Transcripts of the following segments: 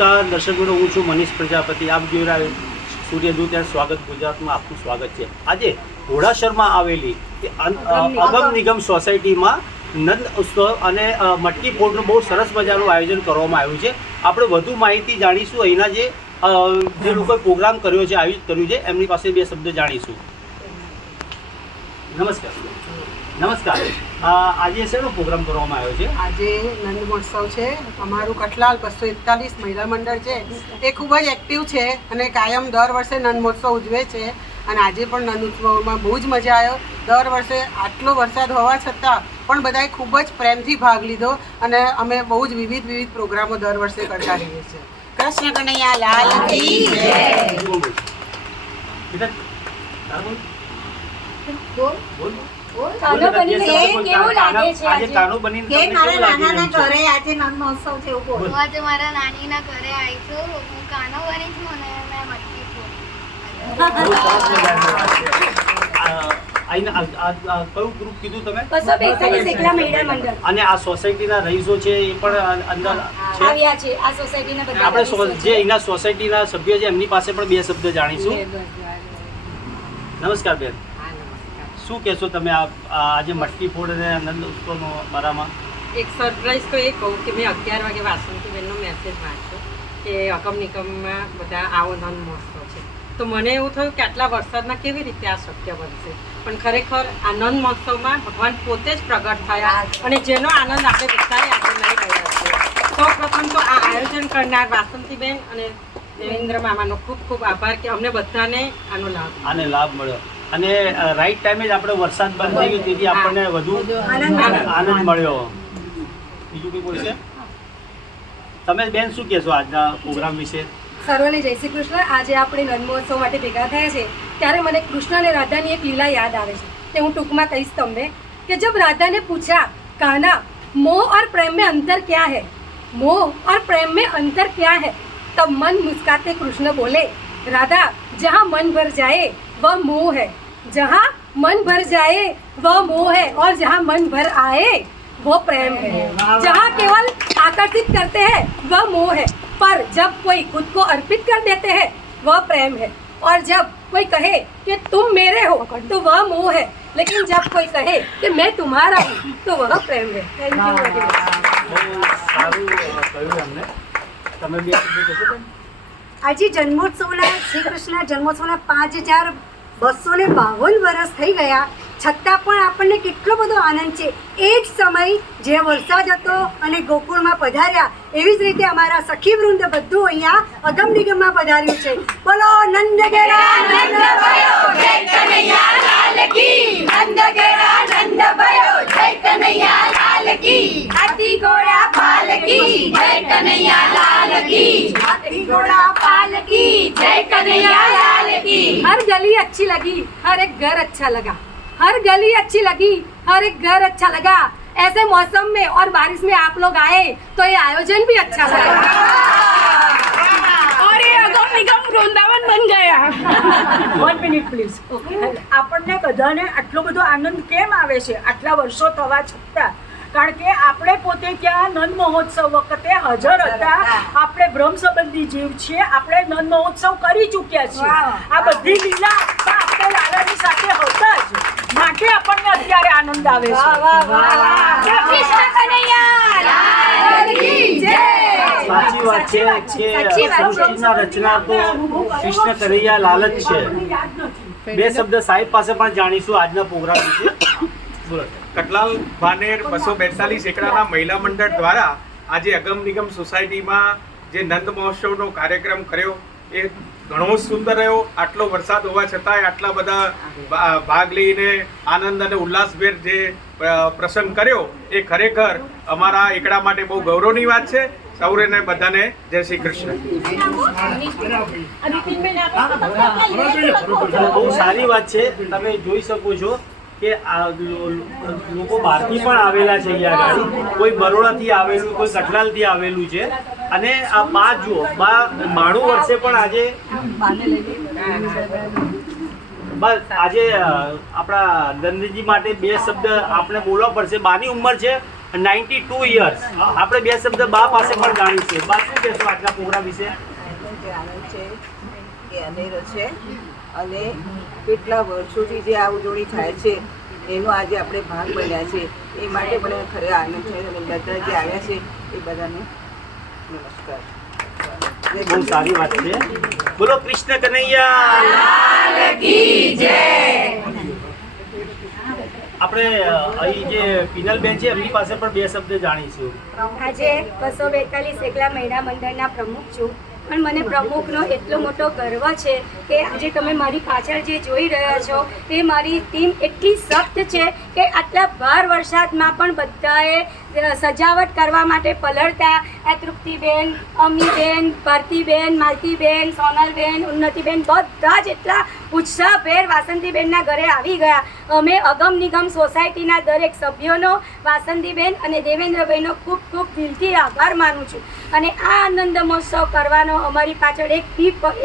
નમસ્કાર દર્શક મિત્રો, હું છું મનીષ પ્રજાપતિ. આપ જોઈ રહ્યા સૂર્યદૂત અને સ્વાગત ગુજરાતમાં આપનું સ્વાગત છે. આજે ઘોડાસરમાં આવેલી અગમ નિગમ સોસાયટીમાં નંદ ઉત્સવ અને મટકી ફોડનું બહુ સરસ મજાનું આયોજન કરવામાં આવ્યું છે. આપણે વધુ માહિતી જાણીશું. અહીંના જે લોકોએ પ્રોગ્રામ કર્યો છે, આયોજિત કર્યું છે, એમની પાસે બે શબ્દ જાણીશું. નમસ્કાર. નમસ્કાર. આજે શેનો પ્રોગ્રામ કરવામાં આવ્યો છે? આજે નંદ મહોત્સવ છે. અમારું કઠલાલ 241 મહિલા મંડળ છે એ ખૂબ જ એક્ટિવ છે અને કાયમ દર વર્ષે નંદ મહોત્સવ ઉજવે છે. અને આજે પણ નંદ ઉત્સવમાં બહુ જ મજા આવ્યો. દર વર્ષે આટલો વરસાદ હોવા છતાં પણ બધાએ ખૂબ જ પ્રેમથી ભાગ લીધો અને અમે બહુ જ વિવિધ પ્રોગ્રામો દર વર્ષે કરતા રહીએ છીએ. કૃષ્ણ કનૈયા લાલ કી જય. કાનો બનીને કેવું લાગે છે? આજે કાનો બનીને કે તમને મારા કેવું લાગી નાનાના રહ્યું છે? ઘરે આજે નંદ મહોત્સવ છે એવું બોલ. હું આજે મારા નાનીના ઘરે આવી છું. હું કાનો બની છું અને મેં મટકી બહુ સરસ મજાની વાત છે. કયું ગ્રુપ કીધું તમે? 242 એકલા મહિલા મંડળ અને આ સોસાયટીના રહીશો છે એ પણ અંદર છે. આવ્યા છે. આ સોસાયટીના બધા આપણે રહીશો જે છે. અહીંના સોસાયટીના સભ્યો છે એમની પાસે પણ બે શબ્દ જાણીશું. નમસ્કાર બેન, શું કહેશો તમે આજે મટકી ફોડ અને આનંદ ઉત્સવનો બારામાં? એક સરપ્રાઈઝ તો એ કહું કે મેં 11 વાગે વાસંતીબેનનો મેસેજ વાંચ્યો કે અગમ નિગમમાં બધા આવો નંદ મહોત્સવ છે. તો મને એવું થયું કે આટલા વરસાદમાં કેવી રીતે આ શક્ય બનશે, પણ ખરેખર આ નંદ મહોત્સવમાં ભગવાન પોતે જ પ્રગટ થયા અને જેનો આનંદ આપણે બધાએ આજે લઈ રહ્યા છીએ. સૌ પ્રથમ તો આ આયોજન કરનાર વાસંતીબેન અને દેવેન્દ્ર મામાનો ખૂબ ખૂબ આભાર કે અમને બધાને આનો લાભ મળ્યો અને રાઈટ ટાઈમે જ આપણે વરસાદ બંધ થઈ ગયો તેથી આપણને વધુ આનંદ મળ્યો. બીજું કંઈ બોલશે? તમે બેન શું કહેશો આજના પ્રોગ્રામ વિશે? સર્વને જય શ્રી કૃષ્ણ. આજે આપણે નંદ મહોત્સવ માટે ભેગા થયા છે ત્યારે મને કૃષ્ણ અને રાધાની એક લીલા યાદ આવે છે તે હું ટૂંકમાં કહીશ તમને કે જબ राधा ने पूछा कान्हा मोह और प्रेम में अंतर क्या है, मोह और प्रेम में अंतर क्या है, तब मन मुस्काते कृष्ण बोले राधा जहाँ मन भर जाए वह मोह है, जहाँ मन भर जाए वह मोह है और जहाँ मन भर आए वो प्रेम है. जहाँ केवल आकर्षित करते हैं वह मोह है, पर जब कोई खुद को अर्पित कर देते हैं वह प्रेम है. और जब कोई कहे कि तुम मेरे हो तो वह मोह है, लेकिन जब कोई कहे कि मैं तुम्हारा हूँ तो वह प्रेम है. Thank you very much. બહુ સારું કહ્યું એમને. તમે બે શબ્દ કહેશો બેન? આજે જન્મોત્સવના શ્રી કૃષ્ણ જન્મોત્સવના 5252 વર્ષ થઈ ગયા છતાં પણ આપણને કેટલો બધો આનંદ છે. એ જ સમય જે વરસાદ હતો અને ગોકુળમાં પધાર્યા એવી જ રીતે અમારા સખી વૃંદ બધું અહીંયા અગમ નિગમમાં પધાર્યું છે. બોલો નંદ ઘેરા નંદ ભયો જય કનૈયા લાલ કી, નંદ ઘેરા નંદ ભયો જય કનૈયા લાલ કી, હાથી ઘોડા પાલકી જય કનૈયા લાલ કી, હાથી ઘોડા પાલકી જય કનૈયા લાલ કી. हर गली अच्छी लगी, हर एक घर अच्छा लगा, हर गली अच्छी लगी, हर एक घर अच्छा लगा. ऐसे मौसम में और बारिश में आप लोग आए तो ये आयोजन भी अच्छा लगा और ये अगम निगम वृंदावन बन गया. 1 મિનિટ પ્લીઝ. આપણને બધાને આટલો બધો આનંદ કેમ આવે છે આટલા વર્ષો થવા છતાં? કારણ કે આપણે પોતે ત્યાં નંદ મહોત્સવ વખતે હાજર હતા. આપણે બ્રહ્મ સંબંધી જીવ છીએ. આપણે નંદ મહોત્સવ કરી ચૂક્યા છીએ. આ બધી લીલા આપણે લાલાની સાથે હતા જ માટે આપણને અત્યારે આનંદ આવે છે. કૃષ્ણ કનૈયા લાલ કી જય. સાચી વાત છે કે સૃષ્ટિના રચના તો કૃષ્ણ કનૈયા લાલ જ છે. બે શબ્દ સાહેબ પાસે પણ જાણીશું આજના પ્રોગ્રામ વિશે. બોલો. કટલાલ ભાનેર 242 એકડાના મહિલા મંડળ દ્વારા આજે અગમ નિગમ સોસાયટીમાં જે નંદ મહોત્સવનો કાર્યક્રમ કર્યો એ ઘણો સુંદર રહ્યો. આટલો વરસાદ હોવા છતાંય આટલા બધા ભાગ લઈને આનંદ અને ઉલ્લાસભેર જે પ્રસંગ કર્યો એ ખરેખર અમારા એકડા માટે બહુ ગૌરવની વાત છે. સૌને બધાને જય શ્રી કૃષ્ણ. બહુ સારી વાત છે. તમે જોઈ શકો છો કે આ લોકો બહારથી પણ આવેલા છે અહીંયા આગળ. કોઈ બરોડાથી આવેલું, કોઈ કઠલાલથી આવેલું છે અને આ બા જુઓ, બા 92 વર્ષે પણ આજે બસ આજે આપણા નંદજી માટે બે શબ્દ આપણે બોલવા પડશે. બાની ઉંમર છે 92 યર્સ. આપણે બે શબ્દ બા પાસે પણ જાણીશું. બા શું કહેશો આજના પ્રોગ્રામ વિશે? આનંદ છે એ અનેરો છે અને કેટલા વર્ષોથી જે આ ઉજવણી થાય છે એનો આજે આપણે ભાગ બન્યા છે એ માટે મને ખરે આનંદ છે અને બધા જે આવ્યા છે એ બધાને નમસ્કાર. બહુ સારી વાત છે. બોલો કૃષ્ણ કનૈયા. આપણે અહીં જે પિનલબેન છે એમની પાસે પણ બે શબ્દ જાણીશું. આજે 242 એકલા મહિલા મંડળના પ્રમુખ છું, પણ મને પ્રમુખનો એટલો મોટો ગર્વ છે કે આજે તમે મારી પાછળ જે જોઈ રહ્યા છો તે મારી ટીમ એટલી સખ્ત છે કે આટલા ભાર વરસાદમાં પણ બધાએ સજાવટ કરવા માટે પલળતા આ તૃપ્તિબેન, અમીબેન, ભારતીબેન, માલતીબેન, સોનલબેન, ઉન્નતિબેન બધા જ એટલા ઉત્સાહભેર વાસંતીબેનના ઘરે આવી ગયા. અમે અગમ નિગમ સોસાયટીના દરેક સભ્યોનો, વાસંતીબેન અને દેવેન્દ્રભાઈનો ખૂબ ખૂબ દિલથી આભાર માનું છું. અને આ આનંદ મહોત્સવ કરવાનો અમારી પાછળ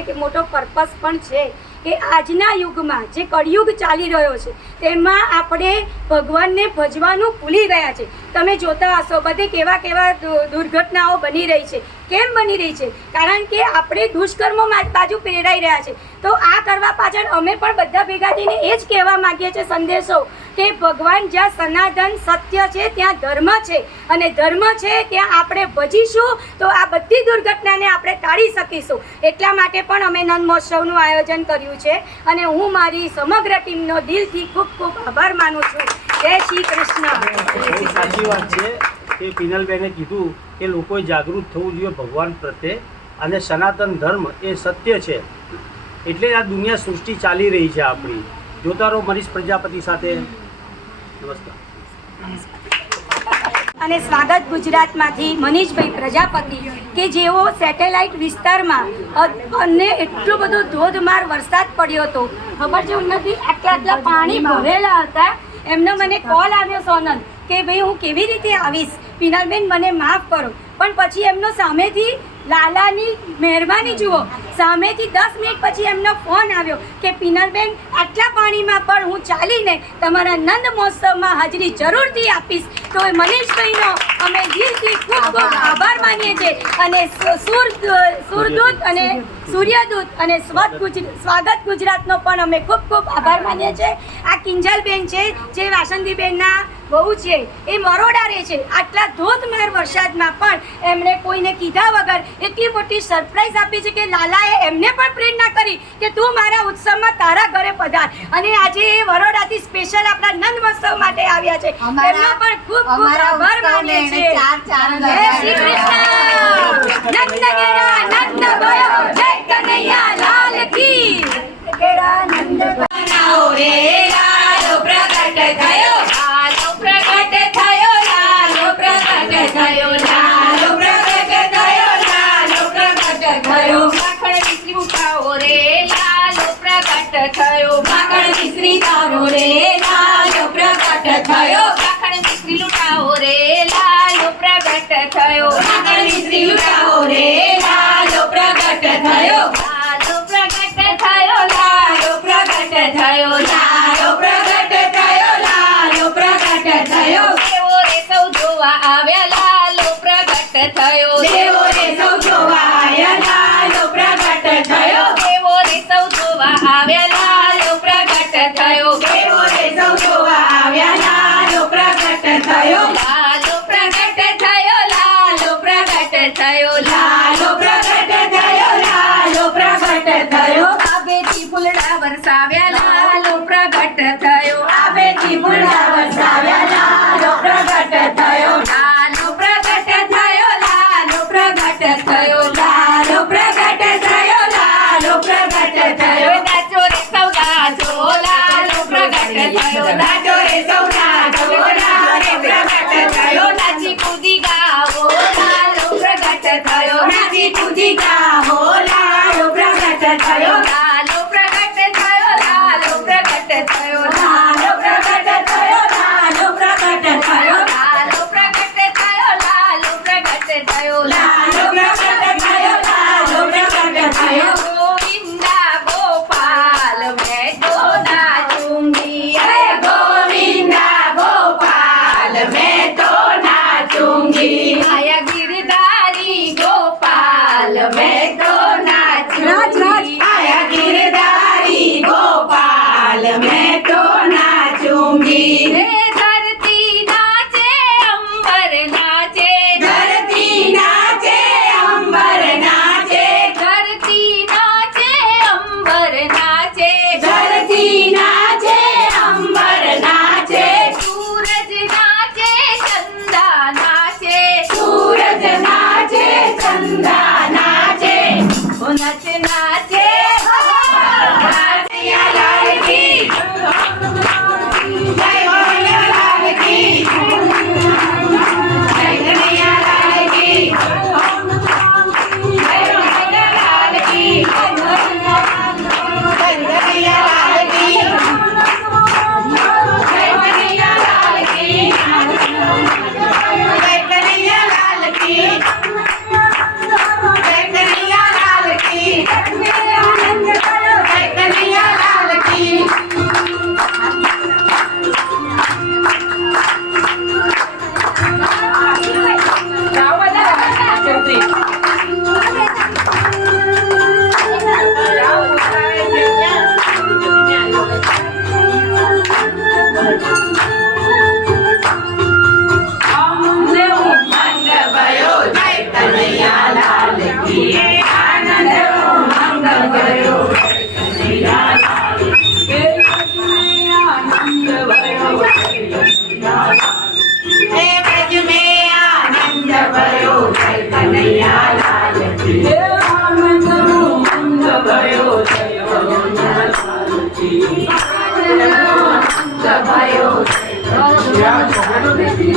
એક મોટો પર્પસ પણ છે કે આજના યુગમાં જે કળિયુગ ચાલી રહ્યો છે તેમાં આપણે ભગવાનને ભજવાનું ભૂલી ગયા છે. તમે જોતા હશો બધે કેવા દુર્ઘટનાઓ બની રહી છે. કેમ બની રહી છે? કારણ કે આપણે દુષ્કર્મો બાજુ પ્રેરાઈ રહ્યા છે. તો આ કરવા પાછળ અમે પણ બધા ભેગા થઈને એ જ કહેવા માંગીએ છીએ સંદેશો કે ભગવાન જ્યાં સનાતન સત્ય છે ત્યાં ધર્મ છે, અને ધર્મ છે ત્યાં આપણે ભજીશું તો આ બધી દુર્ઘટનાને આપણે ટાળી શકીશું. એટલા માટે પણ અમે નંદ મહોત્સવનું આયોજન કર્યું છે અને હું મારી સમગ્ર ટીમનો દિલથી ખૂબ ખૂબ આભાર માનું છું. જય શ્રી કૃષ્ણ. બહુ સાચી વાત છે કે પિનલબેને કીધું કે લોકોએ જાગૃત થવું જોઈએ ભગવાન પ્રત્યે, અને સનાતન ધર્મ એ સત્ય છે. એટલે આ દુનિયા સૃષ્ટિ ચાલી રહી છે આપણી. જોતા રહો મનીષ પ્રજાપતિ સાથે. નમસ્કાર. અને સ્વાગત ગુજરાતમાંથી મનીષભાઈ પ્રજાપતિ કે જેઓ સેટેલાઇટ વિસ્તારમાં અને એટલો બધો ધોધમાર વરસાદ પડ્યો હતો, ખબર છે ઉન્નતિ, આટલા પાણી ભરેલા હતા. એમનો મને કોલ આવ્યો સોનલ કે ભાઈ હું કેવી રીતે આવીશ, પિનલબેન મને માફ કરો. પણ પછી એમનો સામેથી લાલાની મહેરબાની જુઓ, સામેથી 10 મિનિટ પછી એમનો ફોન આવ્યો કે પિનલબેન આટલા પાણીમાં પણ હું ચાલીને તમારા નંદ મહોત્સવમાં હાજરી જરૂરથી આપીશ. તો મનીષભાઈનો અમે દિલથી ખૂબ ખૂબ આભાર માનીએ છીએ. અને સુરદૂત અને સૂર્યદૂત અને સ્વાગત ગુજરાતનો પણ અમે ખૂબ ખૂબ આભાર માનીએ છીએ. આ કિંજલબેન છે જે વાસંતીબેનના બહુ છે, એ મરોડા રહે છે. આટલા ધોધમાર વરસાદમાં પણ એમણે કોઈને કીધા વગર એટલી મોટી સરપ્રાઈઝ આપી છે કે લાલાએ એમને પણ પ્રેરણા કરી કે તું મારા ઉત્સવમાં તારા ઘરે પધાર. અને આજે એ વરોડાથી સ્પેશિયલ આપણા નંદ મહોત્સવ માટે આવ્યા છે. એમનો પણ ખૂબ ખૂબ આભાર માનીએ છીએ. જય શ્રી કૃષ્ણ. નંદ ગેરા નંદ ગયો, જય કનૈયા લાલ કી. ગેરા નંદ બનાવો રે લાલો પ્રગટ થયો, લાલો પ્રગટ થયો, લાલો પ્રગટ થયો, લાલો પ્રગટ થયો, લાલો પ્રગટ થયો. માખણ મિશ્રી ઉઠાવો રે લાલો પ્રગટ થયો, માખણ મિશ્રી તારો રે લાલો પ્રગટ થયો, માખણ મિશ્રી લૂંટાવો રે લાલો પ્રગટ થયો, માખણ મિશ્રી લૂંટાવો રે લાલો પ્રગટ થયો, લાલો પ્રગટ થયો, લાલો પ્રગટ થયો, લાલો પ્રગટ થયો, લાલો પ્રગટ થયો. દેવો રે સૌ જોવા આવ્યા લાલો પ્રગટ થયો, દેવો રે સૌ જોવા આવ્યા લાલો પ્રગટ થયો, દેવો રે સૌ જોવા આવ્યા લાલો પ્રગટ થયો, દેવો રે સૌ જોવા આવ્યા લાલો પ્રગટ થયો, લાલો પ્રગટ થયો, લાલો પ્રગટ થયો, લાલો પ્રગટ થયો, લાલો પ્રગટ થયો. આભેથી ફૂલડા વરસાવ્યા લાલો પ્રગટ થયો, આભેથી ફૂલડા વરસાવ્યા લાલો પ્રગટ થયો, લાલો પ્રગટ થયો, લાલો પ્રગટ થયો, લાલો પ્રગટ થયો, લાલો પ્રગટ થયો. નાચો રે સૌ नाचूंगी आया गिरधारी गोपाल मैं तो नाचूंगी आया गिरधारी गोपाल मैं तो नाचूंगी धरती नाचे अंबर नाचे धरती नाचे अंबर नाचे धरती नाचे अंबर नाचे धरती नाचे अंबर नाचे सूरज नाचे चंदा नाचे सूरज नाचे चंदा नाचे ओ नाचे नाचे नाचिया लाल की जय बोलिया लाल की जय कन्हैया लाल की जय बोलिया लाल की जय कन्हैया लाल की जय कन्हैया लाल की जय कन्हैया लाल की जय कन्हैया लाल की जय कन्हैया लाल की અમને ઉમંગ ભયો જય કનૈયા લાલ કી આનંદ ઉમંગ ભયો જય કનૈયા લાલ કી આનંદ ભયો હે બ્રજ में आनंद भयो जय कन्हैया लाल की हे आनंद उमंग भयो जय कन्हैया लाल की आनंद भयो जय कन्हैया लाल की